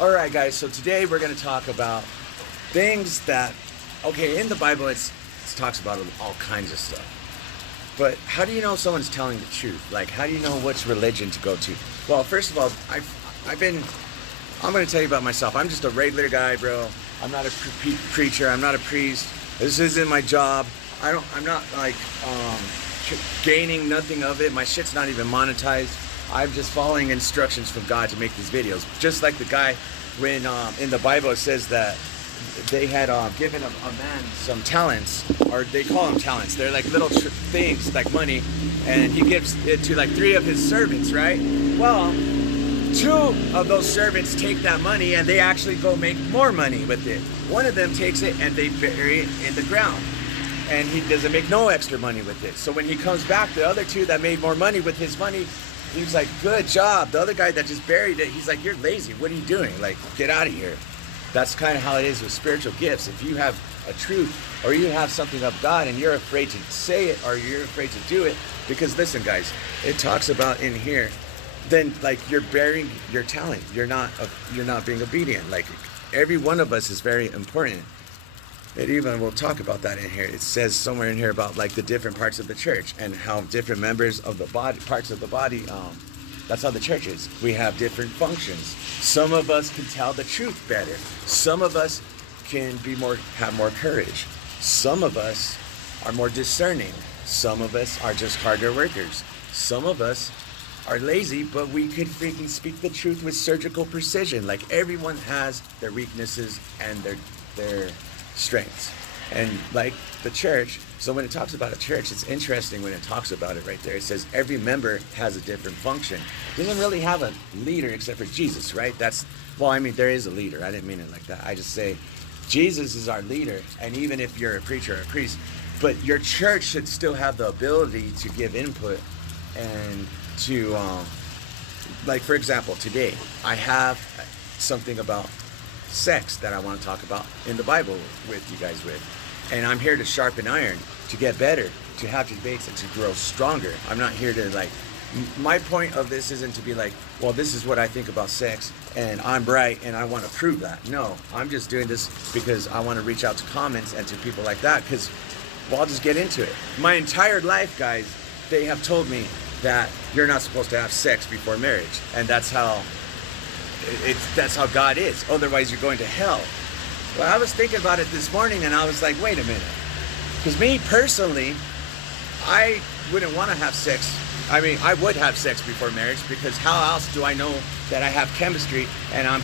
Alright guys, so today we're going to talk about things that, okay, in the Bible it talks about all kinds of stuff. But how do you know someone's telling the truth? Like, how do you know which religion to go to? Well, first of all, I'm going to tell you about myself. I'm just a regular guy, bro. I'm not a preacher. I'm not a priest. This isn't my job. I'm not like gaining nothing of it. My shit's not even monetized. I'm just following instructions from God to make these videos. Just like the guy when in the Bible it says that they had given a man some talents, or they call them talents. They're like little things like money, and he gives it to like 3 of his servants, right? Well, 2 of those servants take that money and they actually go make more money with it. One of them takes it and they bury it in the ground, and he doesn't make no extra money with it. So when he comes back, the other 2 that made more money with his money, he was like, good job. The other guy that just buried it, he's like, you're lazy. What are you doing? Like, get out of here. That's kind of how it is with spiritual gifts. If you have a truth or you have something of God and you're afraid to say it or you're afraid to do it, because listen, guys, it talks about in here, then like you're burying your talent. You're not being obedient. Like, every one of us is very important. It even, we'll talk about that in here. It says somewhere in here about like the different parts of the church and how different members of the body, parts of the body, that's how the church is. We have different functions. Some of us can tell the truth better. Some of us can have more courage. Some of us are more discerning. Some of us are just harder workers. Some of us are lazy, but we could freaking speak the truth with surgical precision. Like, everyone has their weaknesses and their strengths. And like the church, so when it talks about a church, it's interesting when it talks about it right there. It says every member has a different function. It doesn't really have a leader except for Jesus, right? Well, I mean, there is a leader. I didn't mean it like that. I just say Jesus is our leader. And even if you're a preacher or a priest, but your church should still have the ability to give input and to, like, for example, today I have something about sex that I want to talk about in the Bible with you guys with. And I'm here to sharpen iron, to get better, to have debates and to grow stronger. I'm not here to like, my point of this isn't to be like, well, this is what I think about sex and I'm right and I want to prove that. No, I'm just doing this because I want to reach out to comments and to people like that, because, well, I'll just get into it. My entire life, guys, they have told me that you're not supposed to have sex before marriage, and that's how God is. Otherwise, you're going to hell. Well, I was thinking about it this morning, and I was like, wait a minute. Because me, personally, I wouldn't want to have sex. I mean, I would have sex before marriage, because how else do I know that I have chemistry and I'm